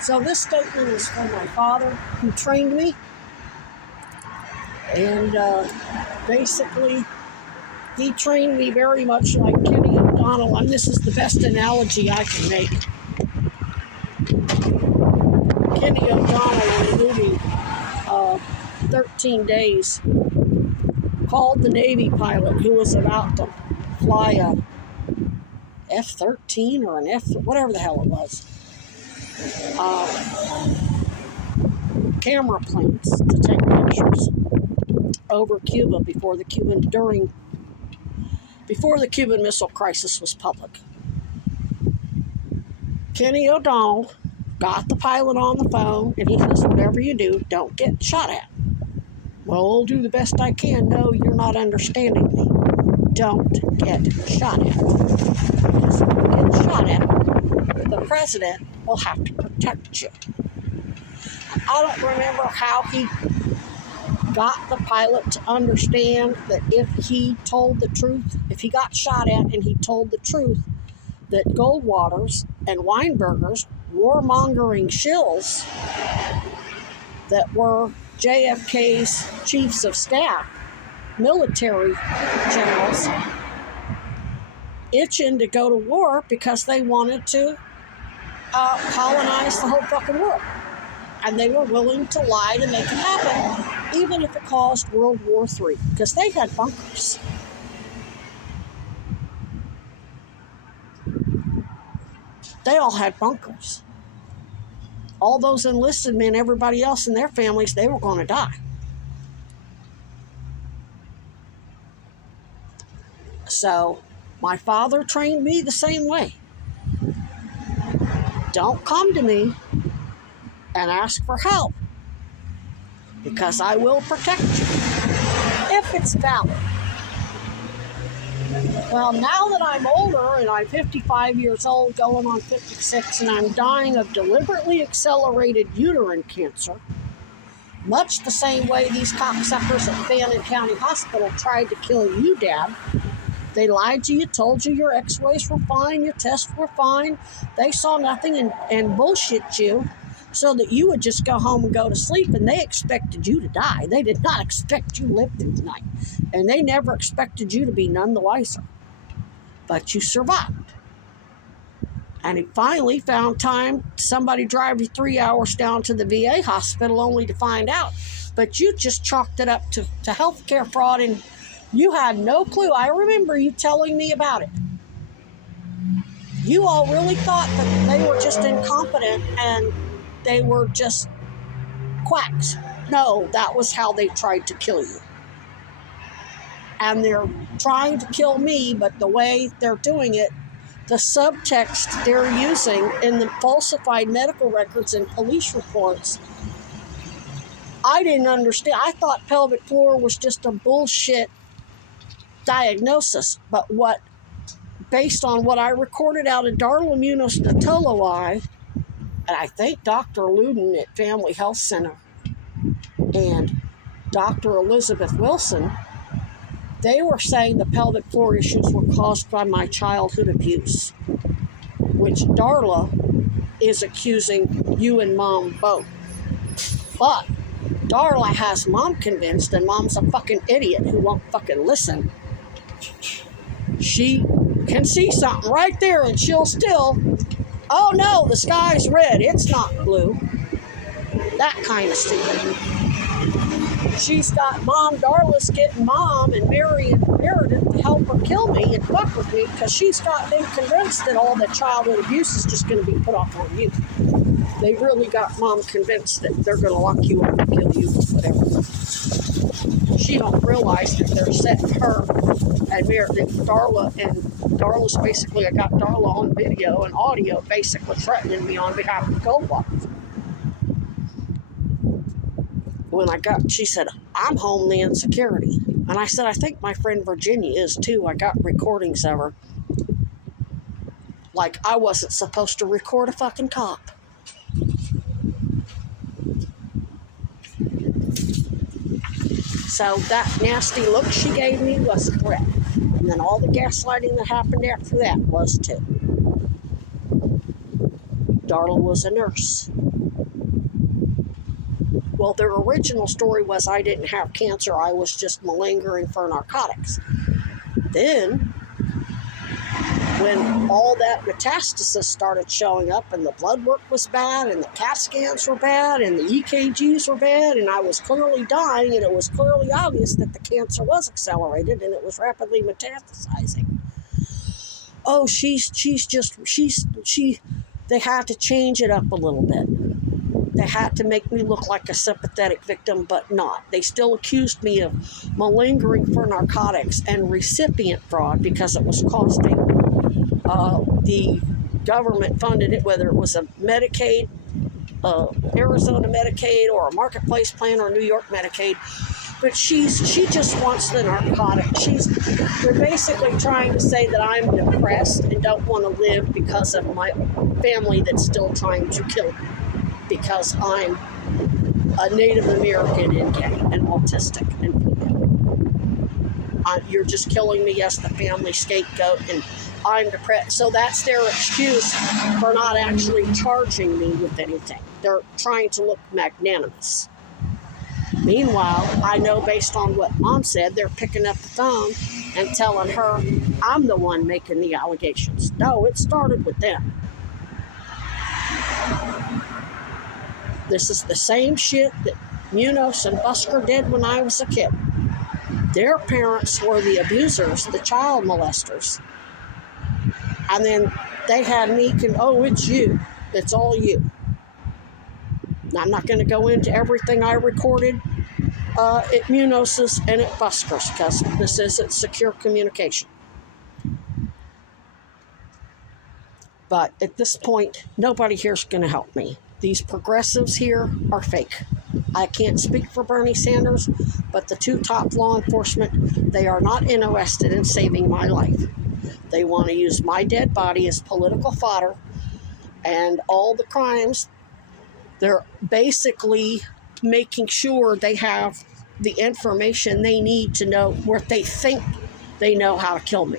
So this statement is from my father, who trained me, and basically, he trained me very much like Kenny O'Donnell, and this is the best analogy I can make. Kenny O'Donnell in the movie 13 Days called the Navy pilot who was about to fly a F-13 or an F, whatever the hell it was, camera planes to take pictures over Cuba before the Cuban Missile Crisis was public. Kenny O'Donnell got the pilot on the phone, and he says, whatever you do, don't get shot at. Well, I'll do the best I can. No, you're not understanding me. Don't get shot at. Because if you get shot at, the president will have to protect you. I don't remember how he got the pilot to understand that if he told the truth, if he got shot at and he told the truth, that Goldwater's and Weinberger's warmongering shills that were JFK's chiefs of staff, military generals, itching to go to war because they wanted to colonize the whole fucking world. And they were willing to lie to make it happen, even if it caused World War III, because they had bunkers. They all had bunkers. All those enlisted men, everybody else and their families, they were going to die. So, my father trained me the same way. Don't come to me and ask for help, because I will protect you if it's valid. Well, now that I'm older and I'm 55 years old, going on 56, and I'm dying of deliberately accelerated uterine cancer, much the same way these cocksuckers at Fannin County Hospital tried to kill you, Dad. They lied to you, told you your x-rays were fine, your tests were fine. They saw nothing and bullshit you so that you would just go home and go to sleep, and they expected you to die. They did not expect you to live through the night, and they never expected you to be none the wiser. But you survived. And he finally found time, somebody drive you 3 hours down to the VA hospital only to find out. But you just chalked it up to healthcare fraud, and you had no clue. I remember you telling me about it. You all really thought that they were just incompetent and they were just quacks. No, that was how they tried to kill you. And they're trying to kill me, but the way they're doing it, the subtext they're using in the falsified medical records and police reports, I didn't understand. I thought pelvic floor was just a bullshit diagnosis, but based on what I recorded out of Darla Munoz Natoloi, and I think Dr. Luden at Family Health Center and Dr. Elizabeth Wilson, they were saying the pelvic floor issues were caused by my childhood abuse, which Darla is accusing you and Mom both. But Darla has Mom convinced, and Mom's a fucking idiot who won't fucking listen. She can see something right there, and she'll still, oh no, the sky's red, it's not blue. That kind of stupid. She's got Mom, Darla's getting Mom and Mary and Meredith to help her kill me and fuck with me, because she's got them convinced that all that childhood abuse is just going to be put off on you. They really got Mom convinced that they're going to lock you up and kill you, whatever. She don't realize that they're setting her and Darla's basically, I got Darla on video and audio basically threatening me on behalf of Goldwater. When she said, I'm Homeland Security. And I said, I think my friend Virginia is too. I got recordings of her. Like I wasn't supposed to record a fucking cop. So that nasty look she gave me was a threat. And then all the gaslighting that happened after that was too. Darla was a nurse. Well, their original story was I didn't have cancer, I was just malingering for narcotics. Then, when all that metastasis started showing up and the blood work was bad and the CAT scans were bad and the EKGs were bad and I was clearly dying and it was clearly obvious that the cancer was accelerated and it was rapidly metastasizing. Oh, they had to change it up a little bit. They had to make me look like a sympathetic victim, but not. They still accused me of malingering for narcotics and recipient fraud because it was costing the government funded it, whether it was a Medicaid, Arizona Medicaid, or a Marketplace plan, or New York Medicaid. But she just wants the narcotic. They're basically trying to say that I'm depressed and don't want to live because of my family that's still trying to kill me because I'm a Native American and gay and autistic and female. You're just killing me as the family scapegoat and I'm depressed. So that's their excuse for not actually charging me with anything. They're trying to look magnanimous. Meanwhile, I know based on what Mom said, they're picking up the phone and telling her I'm the one making the allegations. No, it started with them. This is the same shit that Munoz and Busker did when I was a kid. Their parents were the abusers, the child molesters. And then they had me, it's you. It's all you. Now, I'm not going to go into everything I recorded at Munoz's and at Busker's because this isn't secure communication. But at this point, nobody here's going to help me. These progressives here are fake. I can't speak for Bernie Sanders, but the two top law enforcement, they are not interested in saving my life. They want to use my dead body as political fodder, and all the crimes, they're basically making sure they have the information they need to know where they think they know how to kill me.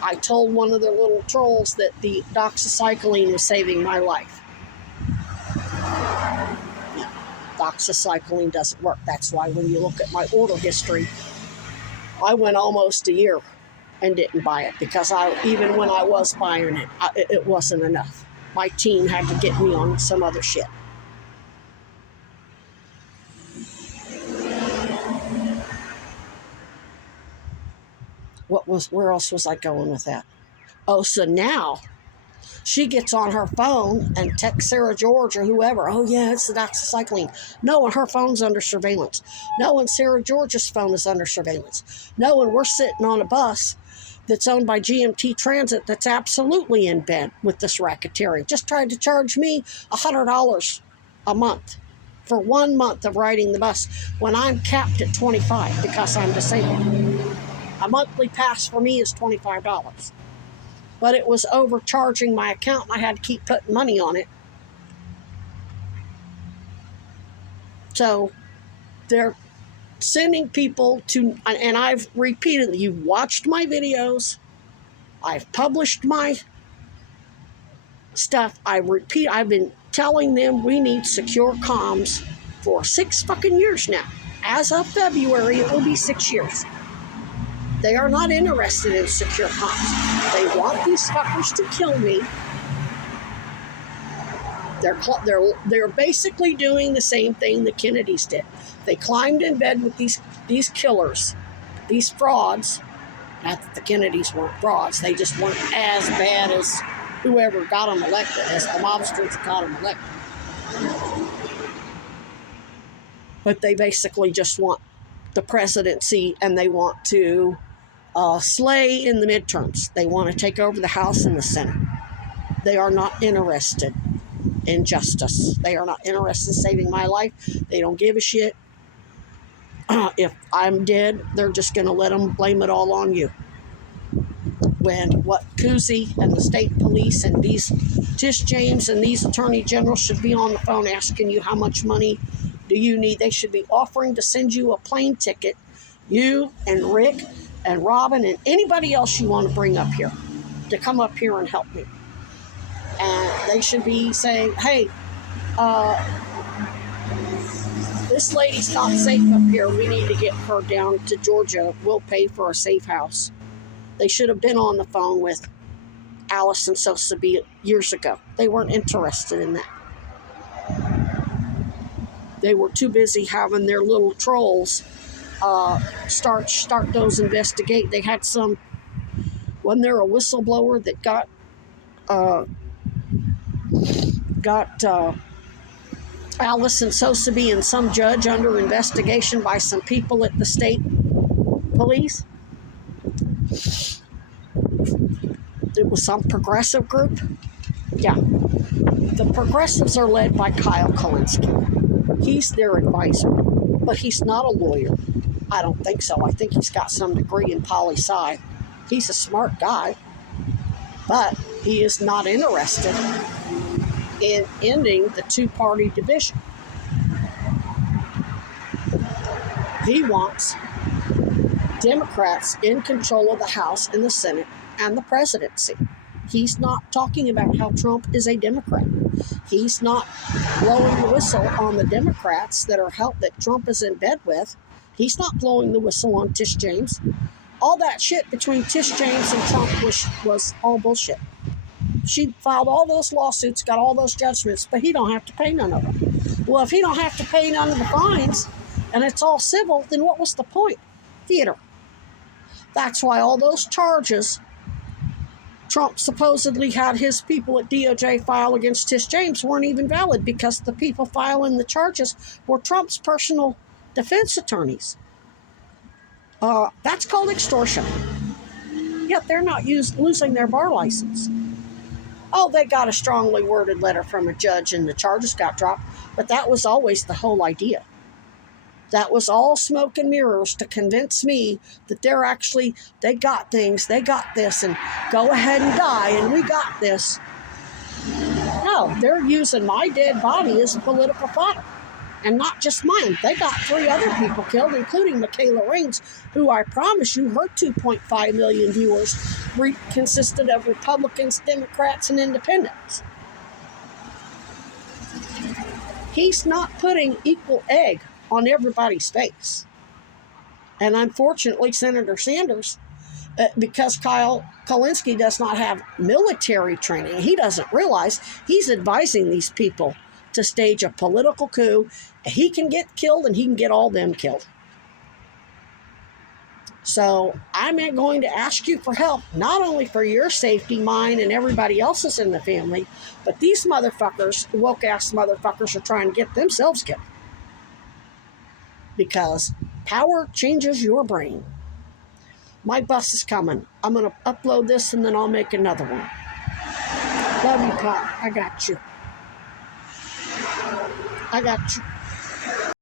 I told one of their little trolls that the doxycycline was saving my life. Doxycycline doesn't work. That's why when you look at my order history, I went almost a year and didn't buy it because even when I was buying it, it wasn't enough. My team had to get me on some other shit. Where else was I going with that? Oh, so now she gets on her phone and texts Sarah George or whoever. Oh, yeah, it's the doxycycline. No, and her phone's under surveillance. No, and Sarah George's phone is under surveillance. No, and we're sitting on a bus that's owned by GMT Transit that's absolutely in bed with this racketeering. Just tried to charge me $100 a month for 1 month of riding the bus when I'm capped at $25 because I'm disabled. A monthly pass for me is $25. But it was overcharging my account and I had to keep putting money on it. So they're sending people to, and I've repeatedly, you've watched my videos, I've published my stuff, I've been telling them we need secure comms for 6 fucking years now. As of February, it will be 6 years. They are not interested in secure comms. They want these fuckers to kill me. They're basically doing the same thing the Kennedys did. They climbed in bed with these killers, these frauds. Not that the Kennedys weren't frauds. They just weren't as bad as whoever got them elected, as the mobsters got them elected. But they basically just want the presidency and they want to slay in the midterms. They want to take over the House and the Senate. They are not interested in justice. They are not interested in saving my life. They don't give a shit. If I'm dead, they're just going to let them blame it all on you. When what Cousy and the state police and these Tish James and these attorney generals should be on the phone asking you how much money do you need. They should be offering to send you a plane ticket, you and Rick and Robin and anybody else you want to bring up here, to come up here and help me. And they should be saying, hey, This lady's not safe up here. We need to get her down to Georgia. We'll pay for a safe house. They should have been on the phone with Alice and Sotheby years ago. They weren't interested in that. They were too busy having their little trolls start those investigate. They had some. Wasn't there a whistleblower that got Alice and Sotheby and some judge under investigation by some people at the state police? It was some progressive group. Yeah. The progressives are led by Kyle Kulinski. He's their advisor, but he's not a lawyer. I don't think so. I think he's got some degree in poli-sci. He's a smart guy, but he is not interested in ending the two-party division. He wants Democrats in control of the House and the Senate and the presidency. He's not talking about how Trump is a Democrat. He's not blowing the whistle on the Democrats that Trump is in bed with. He's not blowing the whistle on Tish James. All that shit between Tish James and Trump was all bullshit. She filed all those lawsuits, got all those judgments, but he don't have to pay none of them. Well, if he don't have to pay none of the fines, and it's all civil, then what was the point? Theater. That's why all those charges Trump supposedly had his people at DOJ file against Tish James weren't even valid, because the people filing the charges were Trump's personal defense attorneys. That's called extortion. Yet they're not losing their bar license. Oh, they got a strongly worded letter from a judge and the charges got dropped, but that was always the whole idea. That was all smoke and mirrors to convince me that they got things, they got this, and go ahead and die, and we got this. No, they're using my dead body as political fodder. And not just mine. They got 3 other people killed, including Michaela Raines, who I promise you, her 2.5 million viewers consisted of Republicans, Democrats, and Independents. He's not putting equal egg on everybody's face. And unfortunately, Senator Sanders, because Kyle Kulinski does not have military training, he doesn't realize he's advising these people to stage a political coup. He can get killed and he can get all them killed. So I'm going to ask you for help, not only for your safety, mine, and everybody else's in the family, but these motherfuckers, woke-ass motherfuckers, are trying to get themselves killed. Because power changes your brain. My bus is coming. I'm going to upload this and then I'll make another one. Love you, Pop. I got you.